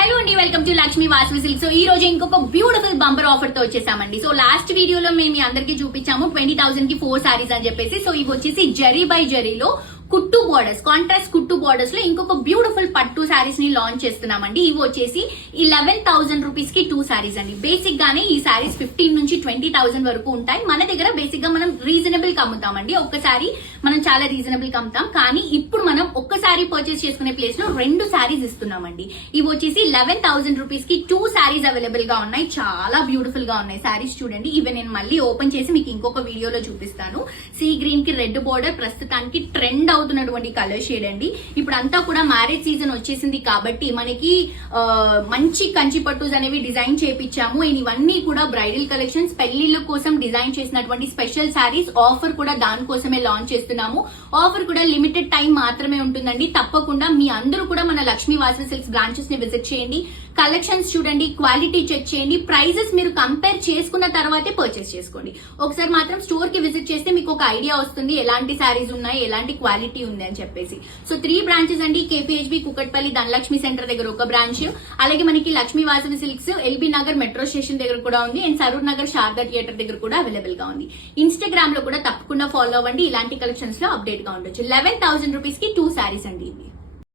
Hello అండి, welcome to Lakshmi Vasavi silk. So ఈ రోజు ఇంకొక బ్యూటిఫుల్ బంపర్ ఆఫర్ తో వచ్చేసామండి. సో లాస్ట్ వీడియోలో మేము మీ అందరికి చూపించాము 20,000 కి 4 సారీస్ అని చెప్పేసి. సో ఇవి వచ్చేసి జరీ బై జరీలో కుట్టు బోర్డర్స్, కాంట్రాస్ట్ కుట్టు బోర్డర్స్ లో ఇంకొక బ్యూటిఫుల్ పట్టు సారీస్ ని లాంచ్ చేస్తున్నామండి. ఇవి వచ్చేసి 11,000 రూపీస్ కి 2 సారీస్ అండి. బేసిక్ గానే ఈ సారీస్ 15 నుంచి 20,000 వరకు ఉంటాయి. మన దగ్గర బేసిక్ గా మనం రీజనబుల్ కి అమ్ముతామండి. ఒక్కసారి మనం చాలా రీజనబుల్ కి అమ్ముతాం, కానీ ఇప్పుడు మనం ఒక్కసారి పర్చేస్ చేసుకునే ప్లేస్ లో 2 సారీస్ ఇస్తున్నామండి. ఇవి వచ్చేసి 11,000 రూపీస్ కి 2 సారీస్ అవైలబుల్ గా ఉన్నాయి. చాలా బ్యూటిఫుల్ గా ఉన్నాయి సారీస్, చూడండి. ఇవి నేను మళ్ళీ ఓపెన్ చేసి మీకు ఇంకొక వీడియోలో చూపిస్తాను. సీ గ్రీన్ కి రెడ్ బోర్డర్ ప్రస్తుతానికి ట్రెండ్ అవుతున్నటువంటి కలర్ షేడ్ అండి. ఇప్పుడు అంతా కూడా మ్యారేజ్ సీజన్ వచ్చేసింది కాబట్టి మనకి మంచి కంచి పట్టుస్ అనేవి డిజైన్ చేపించాము. ఇవన్నీ కూడా బ్రైడల్ కలెక్షన్స్, పెళ్లిళ్ళ కోసం డిజైన్ చేసినటువంటి స్పెషల్ సారీస్. ఆఫర్ కూడా దానికోసమే లాంచ్ చేస్తున్నాము. ఆఫర్ కూడా లిమిటెడ్ టైం మాత్రమే ఉంటుందండి. తప్పకుండా మీ అందరూ కూడా మన లక్ష్మీ వాసవి సిల్క్స్ బ్రాంచెస్ ని విజిట్ చేయండి. కలెక్షన్స్ చూడండి, క్వాలిటీ చెక్ చేయండి, ప్రైజెస్ మీరు కంపేర్ చేసుకున్న తర్వాతే పర్చేస్ చేసుకోండి. ఒకసారి మాత్రం స్టోర్ కి విజిట్ చేస్తే మీకు ఒక ఐడియా వస్తుంది ఎలాంటి సారీస్ ఉన్నాయి, ఎలాంటి క్వాలిటీ ఉంది అని చెప్పేసి. సో 3 బ్రాంచెస్ అండి. కేపీహెచ్బి కుకట్పల్లి ధనలక్ష్మి సెంటర్ దగ్గర ఒక బ్రాంచ్, అలాగే మనకి Lakshmi Vasavi silks LB Nagar metro station దగ్గర కూడా ఉంది, అండ్ సరూర్ నగర్ శారదా థియేటర్ దగ్గర కూడా అవైలబుల్ గా ఉంది. ఇన్స్టాగ్రామ్ లో కూడా తప్పకుండా ఫాలో అవ్వండి. ఇలాంటి కలెక్షన్స్ లో అప్డేట్ గా ఉండొచ్చు. 11,000 రూపీస్ కి 2 సారీస్ అండి ఇవి.